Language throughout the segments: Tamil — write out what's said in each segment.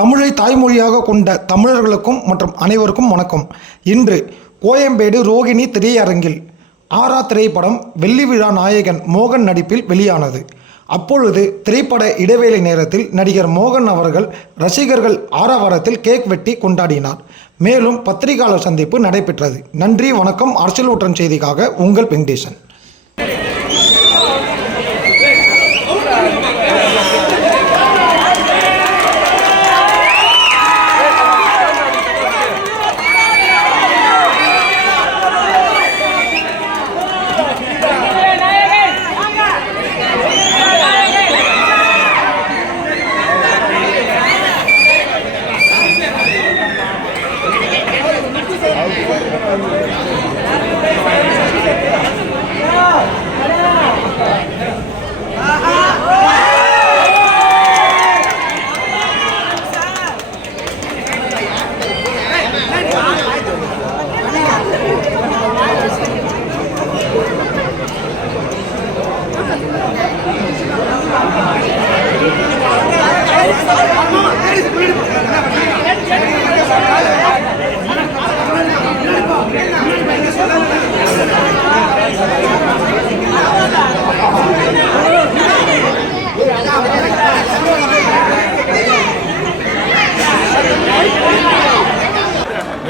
தமிழை தாய்மொழியாக கொண்ட தமிழர்களுக்கும் மற்றும் அனைவருக்கும் வணக்கம். இன்று கோயம்பேடு ரோகிணி திரையரங்கில் ஆரா திரைப்படம் வெள்ளி விழா நாயகன் மோகன் நடிப்பில் வெளியானது. அப்பொழுது திரைப்பட இடைவேளை நேரத்தில் நடிகர் மோகன் அவர்கள் ரசிகர்கள் ஆரவாரத்தில் கேக் வெட்டி கொண்டாடினார். மேலும் பத்திரிகையாளர் சந்திப்பு நடைபெற்றது. நன்றி, வணக்கம். அரசியல் ஊற்றம் செய்திக்காக உங்கள் வெங்கடேசன்.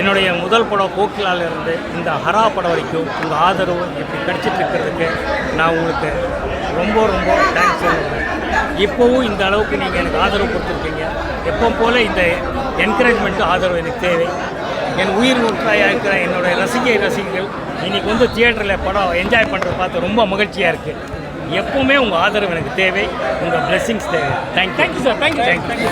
என்னுடைய முதல் படம் கோகிலாவிலிருந்து இந்த ஹரா படம் வரைக்கும் உங்கள் ஆதரவு இப்படி கிடச்சிட்டு இருக்கிறதுக்கு நான் உங்களுக்கு ரொம்ப தேங்க்ஸ் சொல்லுவேன். இப்போவும் இந்த அளவுக்கு நீங்கள் எனக்கு ஆதரவு கொடுத்துருக்கீங்க. எப்போ போல் இந்த என்கரேஜ்மெண்ட்டு ஆதரவு எனக்கு தேவை. என் உயிர் ஊற்றாயாக இருக்கிற என்னுடைய ரசிகர்கள் இன்றைக்கி தியேட்டரில் படம் என்ஜாய் பண்ணுறத பார்த்து ரொம்ப மகிழ்ச்சியாக இருக்குது. எப்போவுமே உங்கள் ஆதரவு எனக்கு தேவை, உங்கள் பிளெஸ்ஸிங்ஸ் தேவை. Thank you sir. தேங்க்யூ.